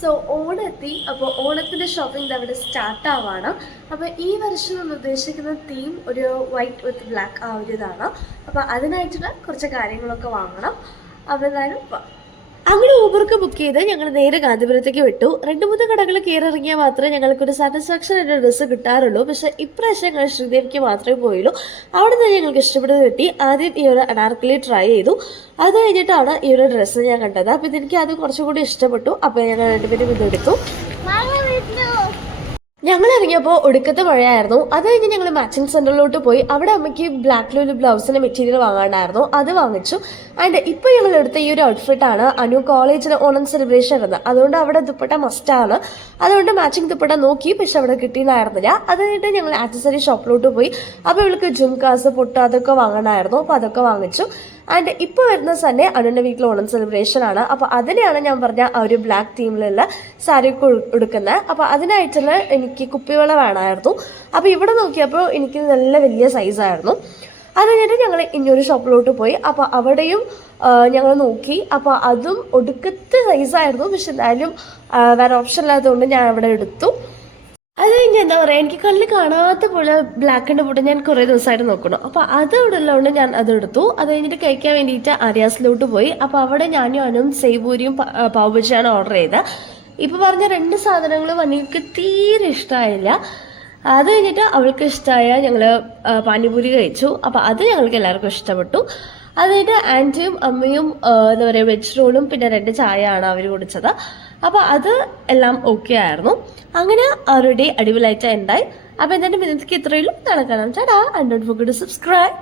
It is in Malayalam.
സോ ഓണെത്തി. അപ്പോൾ ഓണത്തിൻ്റെ ഷോപ്പിംഗ് അവിടെ സ്റ്റാർട്ട് ആവാണ്. അപ്പോൾ ഈ വർഷം നമ്മൾ ഉദ്ദേശിക്കുന്ന തീം ഒരു വൈറ്റ് വിത്ത് ബ്ലാക്ക് ആ ഒരു ഇതാണ്. അപ്പോൾ അതിനായിട്ടുള്ള കുറച്ച് കാര്യങ്ങളൊക്കെ വാങ്ങണം. അപ്പോൾ എന്തായാലും അങ്ങനെ ഊബർക്ക് ബുക്ക് ചെയ്ത് ഞങ്ങൾ നേരെ ഗാന്ധിപുരത്തേക്ക് വിട്ടു. 2-3 കടകൾ കയറിറങ്ങിയാൽ മാത്രമേ ഞങ്ങൾക്കൊരു സാറ്റിസ്ഫാക്ഷൻ ആയിട്ട് ഡ്രസ്സ് കിട്ടാറുള്ളൂ. പക്ഷേ ഇപ്രാവശ്യം ഞങ്ങൾ ശ്രീദേവിക്ക് മാത്രമേ പോയുള്ളൂ. അവിടെ നിന്ന് ഞങ്ങൾക്ക് ഇഷ്ടപ്പെട്ടത് കിട്ടി. ആദ്യം ഈ ഒരു അനാർക്കലി ട്രൈ ചെയ്തു. അത് കഴിഞ്ഞിട്ടാണ് ഈ ഒരു ഡ്രസ്സ് ഞാൻ കണ്ടത്. അപ്പോൾ ഇതെനിക്ക് അത് കുറച്ചും കൂടി ഇഷ്ടപ്പെട്ടു. അപ്പോൾ ഞങ്ങൾ രണ്ടുപേരും ഇതെടുത്തു. ഞങ്ങൾ ഇറങ്ങിയപ്പോൾ ഒടുക്കത്തെ മഴയായിരുന്നു. അത് കഴിഞ്ഞ് ഞങ്ങൾ മാച്ചിങ് സെൻറ്ററിലോട്ട് പോയി. അവിടെ അമ്മയ്ക്ക് ബ്ലാക്കിലൊരു ബ്ലൗസിൻ്റെ മെറ്റീരിയൽ വാങ്ങാണ്ടായിരുന്നു, അത് വാങ്ങിച്ചു. ആൻഡ് ഇപ്പോൾ ഞങ്ങൾ എടുത്ത ഈ ഒരു ഔട്ട്ഫിറ്റാണ് അനു കോളേജിൽ ഓണം സെലിബ്രേഷൻ ഇരുന്നത്. അതുകൊണ്ട് അവിടെ ദുപ്പട്ട മസ്റ്റാണ്. അതുകൊണ്ട് മാച്ചിങ് ദുപ്പട്ട നോക്കി, പക്ഷെ അവിടെ കിട്ടിയിട്ടുണ്ടായിരുന്നില്ല. അത് കഴിഞ്ഞിട്ട് ഞങ്ങൾ ആക്സസറി ഷോപ്പിലോട്ട് പോയി. അപ്പോൾ ഇവൾക്ക് ജുംകാസ്, പൊട്ട് അതൊക്കെ വാങ്ങണമായിരുന്നു. അപ്പോൾ അതൊക്കെ വാങ്ങിച്ചു. ആൻഡ് ഇപ്പോൾ വരുന്ന സൺഡേ അനുവിൻ്റെ വീട്ടിൽ ഓണം സെലിബ്രേഷൻ ആണ്. അപ്പോൾ അതിനെയാണ് ഞാൻ പറഞ്ഞ ആ ഒരു ബ്ലാക്ക് തീമിലുള്ള സാരി ഉടുക്കുന്നത്. അപ്പോൾ അതിനായിട്ടുള്ള എനിക്ക് കുപ്പിവള വേണമായിരുന്നു. അപ്പോൾ ഇവിടെ നോക്കിയപ്പോൾ എനിക്ക് നല്ല വലിയ സൈസായിരുന്നു. അത് കഴിഞ്ഞിട്ട് ഞങ്ങൾ ഇനിയൊരു ഷോപ്പിലോട്ട് പോയി. അപ്പോൾ അവിടെയും ഞങ്ങൾ നോക്കി. അപ്പോൾ അതും ഒടുക്കത്തെ സൈസായിരുന്നു. പക്ഷെ എന്തായാലും വേറെ ഓപ്ഷൻ ഇല്ലാത്തതുകൊണ്ട് ഞാൻ അവിടെ എടുത്തു. അത് കഴിഞ്ഞ് എന്താ പറയുക, എനിക്ക് കണ്ണിൽ കാണാത്ത പോലെ ബ്ലാക്കിൻ്റെ പൊട്ട് ഞാൻ കുറേ ദിവസമായിട്ട് നോക്കണം. അപ്പോൾ അത് അവിടെ ഉള്ളതുകൊണ്ട് ഞാൻ അതെടുത്തു. അത് കഴിഞ്ഞിട്ട് കഴിക്കാൻ വേണ്ടിയിട്ട് ആര്യാസിലോട്ട് പോയി. അപ്പോൾ അവിടെ ഞാനും അനുവും സേവൂരിയും പാവുബജിയാണ് ഓർഡർ ചെയ്തത്. ഇപ്പോൾ പറഞ്ഞ 2 സാധനങ്ങളും എനിക്ക് തീരെ ഇഷ്ടമായില്ല. അത് കഴിഞ്ഞിട്ട് അവൾക്ക് ഇഷ്ടമായ ഞങ്ങൾ പാനിപൂരി കഴിച്ചു. അപ്പോൾ അത് ഞങ്ങൾക്ക് എല്ലാവർക്കും ഇഷ്ടപ്പെട്ടു. അത് കഴിഞ്ഞിട്ട് ആൻറ്റിയും അമ്മയും എന്താ പറയുക വെജ് റോളും പിന്നെ 2 ചായ ആണ് അവർ കുടിച്ചത്. അപ്പോൾ അത് എല്ലാം ഓക്കെ ആയിരുന്നു. അങ്ങനെ അവരുടെ അടിപൊളിയായിട്ട് ഉണ്ടായി. അപ്പോൾ എന്തായാലും ഇതിലേക്ക് ഇത്രയുള്ളൂ. നാളെ കാണാം. ചേട്ടാ, and don't forget to subscribe.